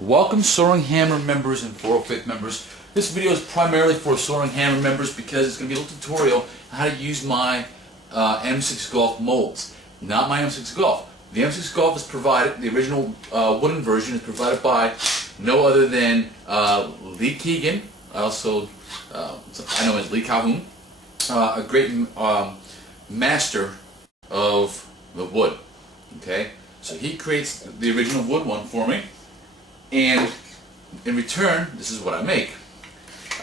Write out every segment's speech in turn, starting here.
Welcome Soaring Hammer members and 405 members. This video is primarily for Soaring Hammer members because it's going to be a little tutorial on how to use my M6 Golf molds. Not my M6 Golf. The M6 Golf is provided, the original wooden version is provided by no other than Lee Keegan, also I know as Lee Calhoun, a great master of the wood. Okay, so he creates the original wood one for me. And in return, this is what I make.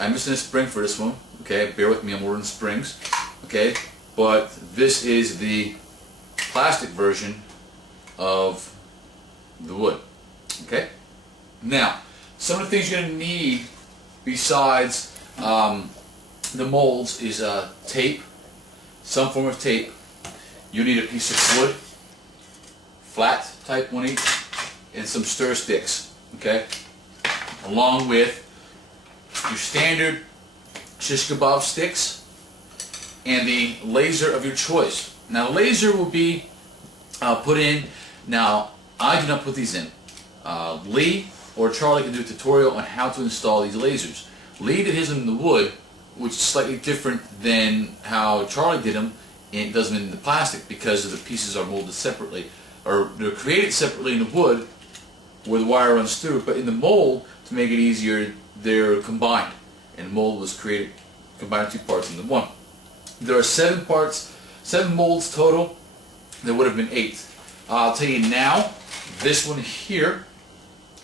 I'm missing a spring for this one. Okay, bear with me, I'm ordering springs. Okay, but this is the plastic version of the wood. Okay, now some of the things you're going to need besides the molds is tape, some form of tape. You need a piece of wood, flat type one each, and some stir sticks. Okay, along with your standard shish kebab sticks and the laser of your choice. Now, laser will be put in. Now, I do not put these in. Lee or Charlie can do a tutorial on how to install these lasers. Lee did his in the wood, which is slightly different than how Charlie did them, and does them in the plastic because of the pieces are molded separately, or they're created separately in the wood, where the wire runs through, but in the mold, to make it easier, they're combined. And the mold was created, combined two parts into one. There are 7 parts, 7 molds total. There would have been 8. I'll tell you now, this one here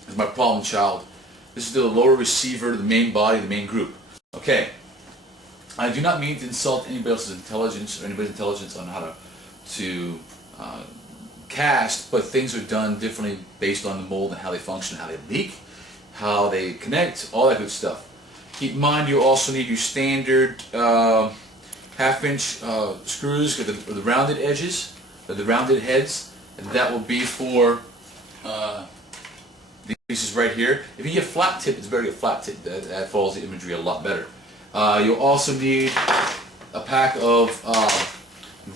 is my problem child. This is the lower receiver, the main body, the main group. Okay, I do not mean to insult anybody else's intelligence or anybody's intelligence on how to cast, but things are done differently based on the mold and how they function, how they leak, how they connect, all that good stuff. Keep in mind you also need your standard half-inch screws with the rounded edges, or the rounded heads, and that will be for these pieces right here. If you get flat tip, it's better to get flat tip. That follows the imagery a lot better. You'll also need a pack of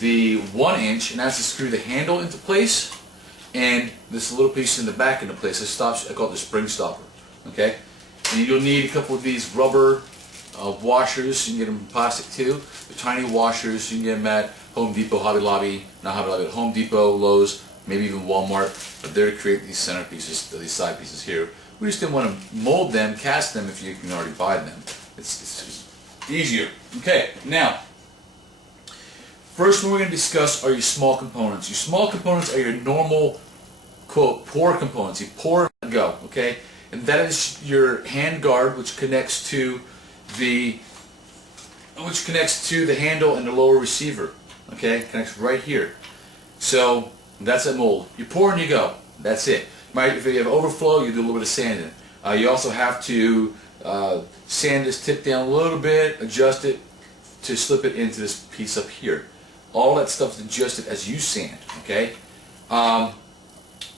the 1 inch, and that's to screw the handle into place, and this little piece in the back into place. I call it the spring stopper. Okay, and you'll need a couple of these rubber washers. You can get them in plastic too. The tiny washers, you can get them at Home Depot, Hobby Lobby, not Hobby Lobby, Home Depot, Lowe's, maybe even Walmart. But they're to create these center pieces, these side pieces here. We just didn't want to mold them, cast them if you can already buy them. It's just easier. Okay, now. First one we're going to discuss are your small components. Your small components are your normal, quote, pour components. You pour and go, okay? And that is your hand guard, which connects to the handle and the lower receiver. Okay, connects right here. So that's a mold. You pour and you go. That's it. If you have overflow, you do a little bit of sanding. You also have to sand this tip down a little bit, adjust it to slip it into this piece up here. All that stuff is adjusted as you sand. Okay.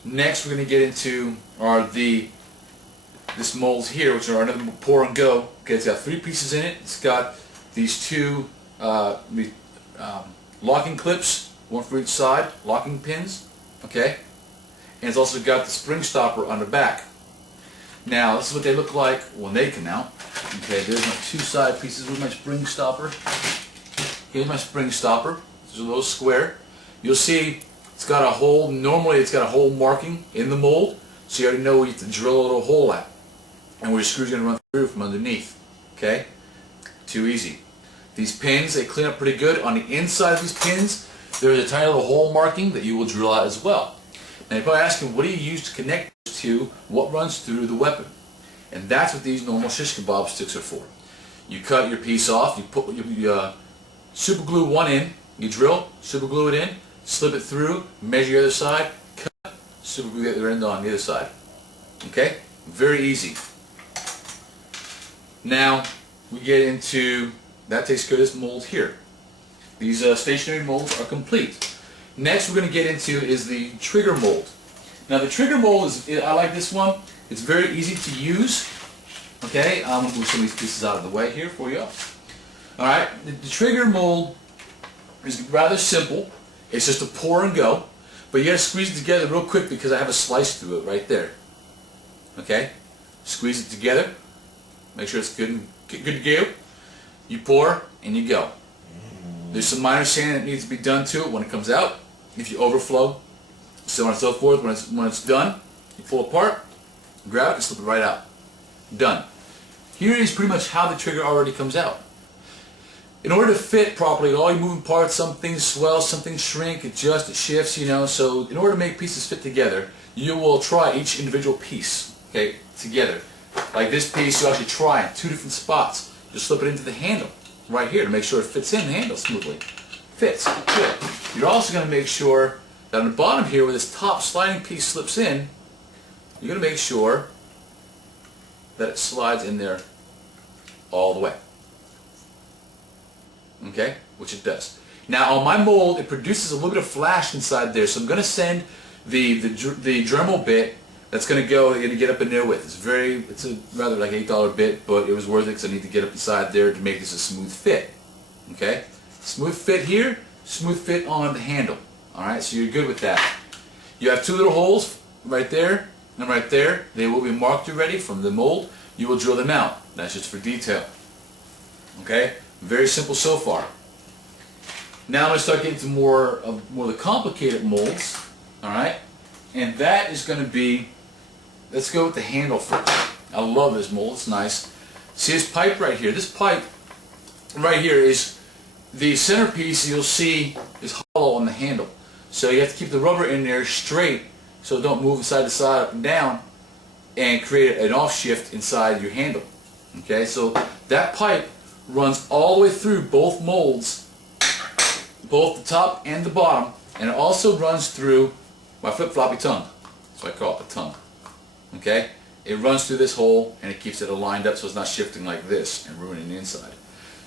Next, we're going to get into are this molds here, which are another pour and go. Okay, it's got 3 pieces in it. It's got these 2 locking clips, 1 for each side, locking pins. Okay, and it's also got the spring stopper on the back. Now, this is what they look like when they come out. Okay, there's my 2 side pieces with my spring stopper. Here's my spring stopper. It's a little square. You'll see it's got a hole. Normally it's got a hole marking in the mold, so you already know where you have to drill a little hole at and where your screw's going to run through from underneath. Okay? Too easy. These pins, they clean up pretty good. On the inside of these pins, there's a tiny little hole marking that you will drill out as well. Now you're probably asking, what do you use to connect to what runs through the weapon? And that's what these normal shish kebab sticks are for. You cut your piece off, you put your super glue one in, you drill, super glue it in, slip it through, measure the other side, cut, super glue the other end on the other side. Okay? Very easy. Now, we get into, that takes care of this mold here. These stationary molds are complete. Next we're going to get into is the trigger mold. Now the trigger mold is, I like this one. It's very easy to use. Okay, I'm going to move some of these pieces out of the way here for you. Alright, the trigger mold is rather simple. It's just a pour and go. But you got to squeeze it together real quick because I have a slice through it right there. Okay? Squeeze it together. Make sure it's good to go. You pour and you go. There's some minor sanding that needs to be done to it when it comes out. If you overflow, so on and so forth. When it's done, you pull apart, grab it, and slip it right out. Done. Here is pretty much how the trigger already comes out. In order to fit properly, all your moving parts, some things swell, some things shrink, adjust, it shifts, you know. So in order to make pieces fit together, you will try each individual piece, okay, together. Like this piece, you actually try in 2 different spots. Just slip it into the handle right here to make sure it fits in the handle smoothly. Fits. Good. You're also going to make sure that on the bottom here, where this top sliding piece slips in, you're going to make sure that it slides in there all the way. Okay? Which it does. Now on my mold, it produces a little bit of flash inside there, so I'm going to send the Dremel bit that's going to go and get up in there with. It's a rather like $8 bit, but it was worth it because I need to get up inside there to make this a smooth fit. Okay? Smooth fit here, smooth fit on the handle. Alright, so you're good with that. You have 2 little holes right there and right there. They will be marked already from the mold. You will drill them out. That's just for detail. Okay? Very simple so far. Now I'm going to start getting to more of the complicated molds. Alright? And that is going to be, let's go with the handle first. I love this mold, it's nice. See this pipe right here? This pipe right here is the centerpiece, you'll see, is hollow on the handle. So you have to keep the rubber in there straight so it don't move side to side, up and down, and create an off shift inside your handle. Okay, so that pipe runs all the way through both molds, both the top and the bottom, and it also runs through my flip-floppy tongue. So I call it the tongue. Okay? It runs through this hole and it keeps it aligned up so it's not shifting like this and ruining the inside.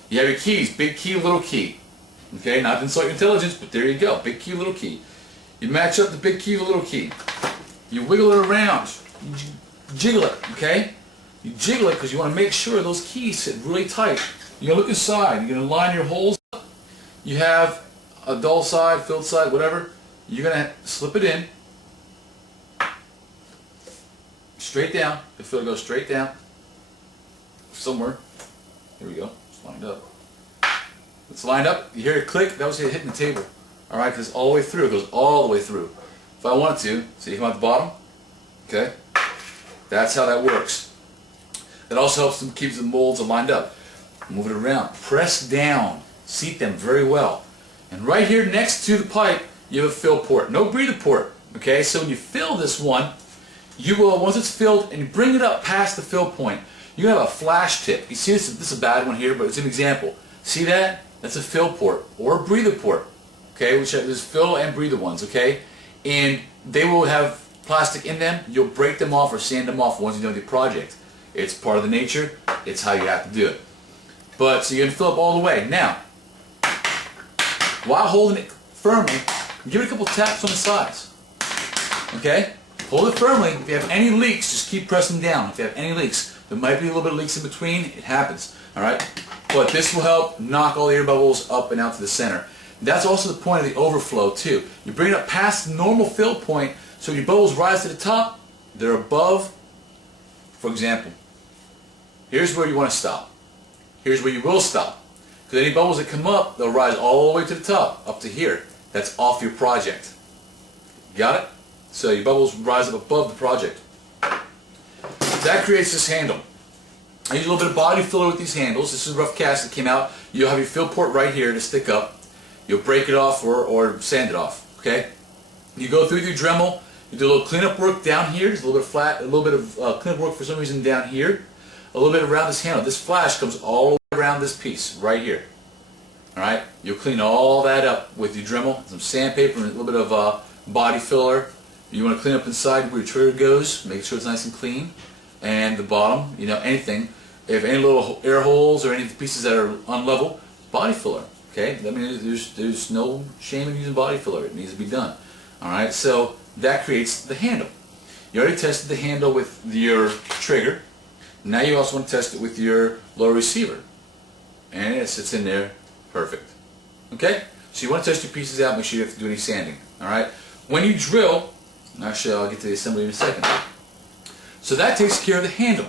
You have your keys, big key, little key. Okay, not to insult your intelligence, but there you go, big key, little key. You match up the big key, the little key. You wiggle it around, you jiggle it, okay? You jiggle it because you want to make sure those keys sit really tight. You're going to look inside, you're going to line your holes up. You have a dull side, filled side, whatever. You're going to slip it in, straight down. The fill goes straight down, somewhere. Here we go, it's lined up. It's lined up, you hear it click, that was it hitting the table. Alright, because it's all the way through, it goes all the way through. If I wanted to, so you come out the bottom, okay, that's how that works. That also helps them keep the molds lined up. Move it around, press down, seat them very well. And right here next to the pipe, you have a fill port, no breather port. Okay, so when you fill this one, you will, once it's filled and you bring it up past the fill point, you have a flash tip. You see this is a bad one here, but it's an example. See that? That's a fill port or a breather port. Okay, which is fill and breather ones, okay? And they will have plastic in them. You'll break them off or sand them off once you know the project. It's part of the nature. It's how you have to do it. But, so you're going to fill up all the way. Now, while holding it firmly, give it a couple taps on the sides. Okay? Hold it firmly. If you have any leaks, just keep pressing down. If you have any leaks, there might be a little bit of leaks in between. It happens. Alright? But this will help knock all the air bubbles up and out to the center. That's also the point of the overflow too. You bring it up past the normal fill point, so your bubbles rise to the top, they're above. For example, here's where you want to stop. Here's where you will stop. Because any bubbles that come up, they'll rise all the way to the top, up to here. That's off your project. Got it? So your bubbles rise up above the project. That creates this handle. I use a little bit of body filler with these handles. This is a rough cast that came out. You'll have your fill port right here to stick up. You'll break it off or sand it off. Okay? You go through your Dremel. You do a little cleanup work down here. There's a little bit of flat, a little bit of cleanup work for some reason down here. A little bit around this handle. This flash comes all the way around this piece right here. All right? You'll clean all that up with your Dremel, some sandpaper, and a little bit of body filler. You want to clean up inside where your trigger goes. Make sure it's nice and clean. And the bottom, you know, anything. If any little air holes or any pieces that are unlevel, body filler. Okay, I mean, there's no shame in using body filler. It needs to be done. All right, so that creates the handle. You already tested the handle with your trigger. Now you also want to test it with your lower receiver, and it sits in there perfect. Okay, so you want to test your pieces out. Make sure you have to do any sanding. All right, when you drill, actually I'll get to the assembly in a second. So that takes care of the handle.